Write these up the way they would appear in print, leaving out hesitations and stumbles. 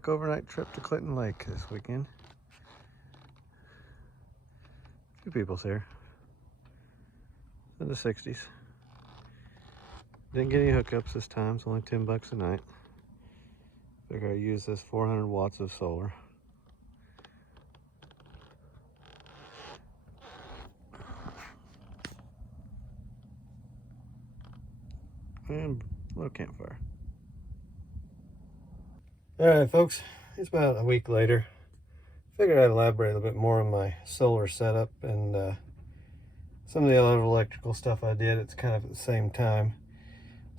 quick overnight trip to Clinton Lake this weekend. A few people's here. In the 60s. Didn't get any hookups this time. It's only $10 a night. Figure I use this 400 watts of solar. And a little campfire. Alright folks, it's about a week later. Figured I'd elaborate a little bit more on my solar setup and some of the other electrical stuff I did. It's kind of at the same time.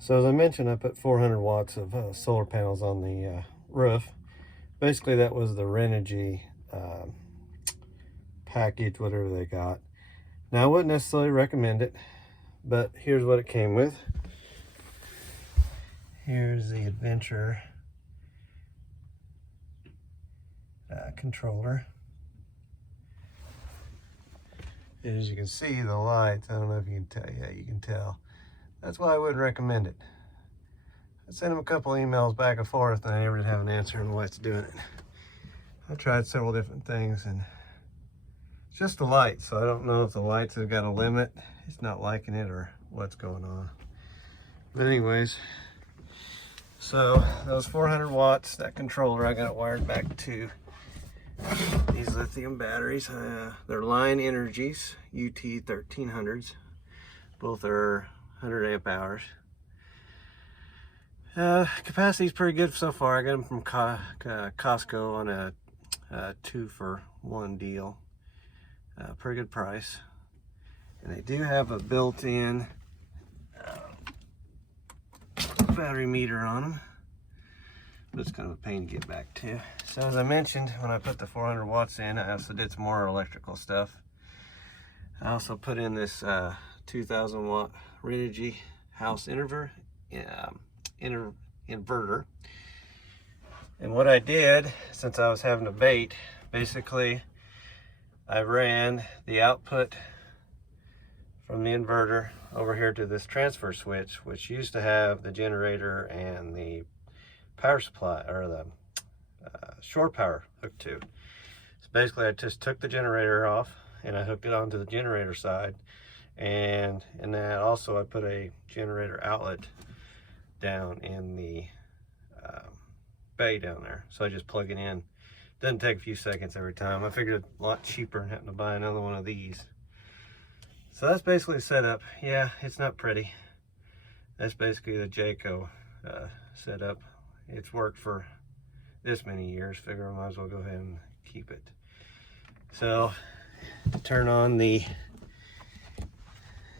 So as I mentioned, I put 400 watts of solar panels on the roof. Basically that was the Renogy package, whatever they got. Now I wouldn't necessarily recommend it, but here's what it came with. Here's the inverter controller. And as you can see, the lights, I don't know if you can tell. Yeah, you can tell. That's why I would recommend it. I sent them a couple emails back and forth and I never did have an answer on why it's doing it. I tried several different things and it's just the lights. So I don't know if the lights have got a limit. It's not liking it or what's going on. But anyways, so those 400 watts, that controller, I got it wired back to these lithium batteries. They're Line Energies UT 1300s. Both are 100 amp hours. Capacity's pretty good so far. I got them from Costco on a 2-for-1 deal. Pretty good price. And they do have a built-in battery meter on them. But it's kind of a pain to get back to. So as I mentioned, when I put the 400 watts in, I also did some more electrical stuff. I also put in this 2000 watt Renogy house inverter. And what I did, since I was having to bait, basically I ran the output from the inverter over here to this transfer switch, which used to have the generator and the power supply, or the shore power hooked to. So basically I just took the generator off and I hooked it onto the generator side, and in that also I put a generator outlet down in the bay down there. So I just plug it in. Doesn't take a few seconds every time. I figured it's a lot cheaper than having to buy another one of these. So that's basically the setup. Yeah, it's not pretty. That's basically the Jayco setup. It's worked for this many years. Figure I might as well go ahead and keep it. So to turn on the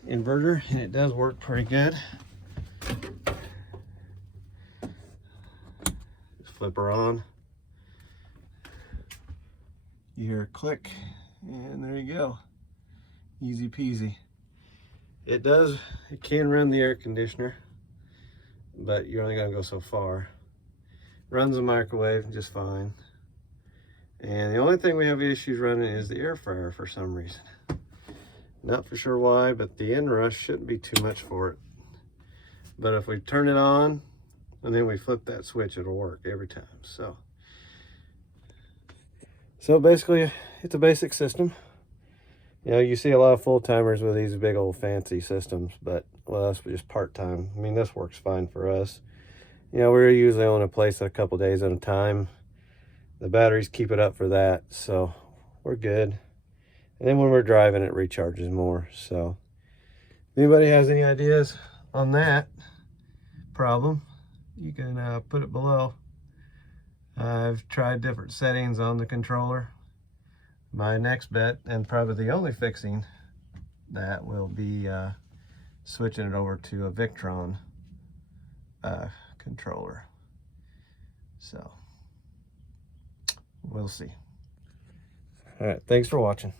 inverter, and it does work pretty good. Just flip her on. You hear a click, and there you go. Easy peasy. It can run the air conditioner, but you're only gonna go so far. Runs the microwave just fine. And the only thing we have issues running is the air fryer for some reason. Not for sure why, but the inrush shouldn't be too much for it. But if we turn it on and then we flip that switch, it'll work every time. So basically it's a basic system. You know, you see a lot of full-timers with these big old fancy systems, but well, that's just part-time. I mean, this works fine for us. You know, we're usually on a place a couple days at a time. The batteries keep it up for that, so we're good. And then when we're driving, it recharges more. So if anybody has any ideas on that problem, you can put it below. I've tried different settings on the controller. My next bet, and probably the only fixing that, will be switching it over to a Victron controller. So we'll see. All right, thanks for watching.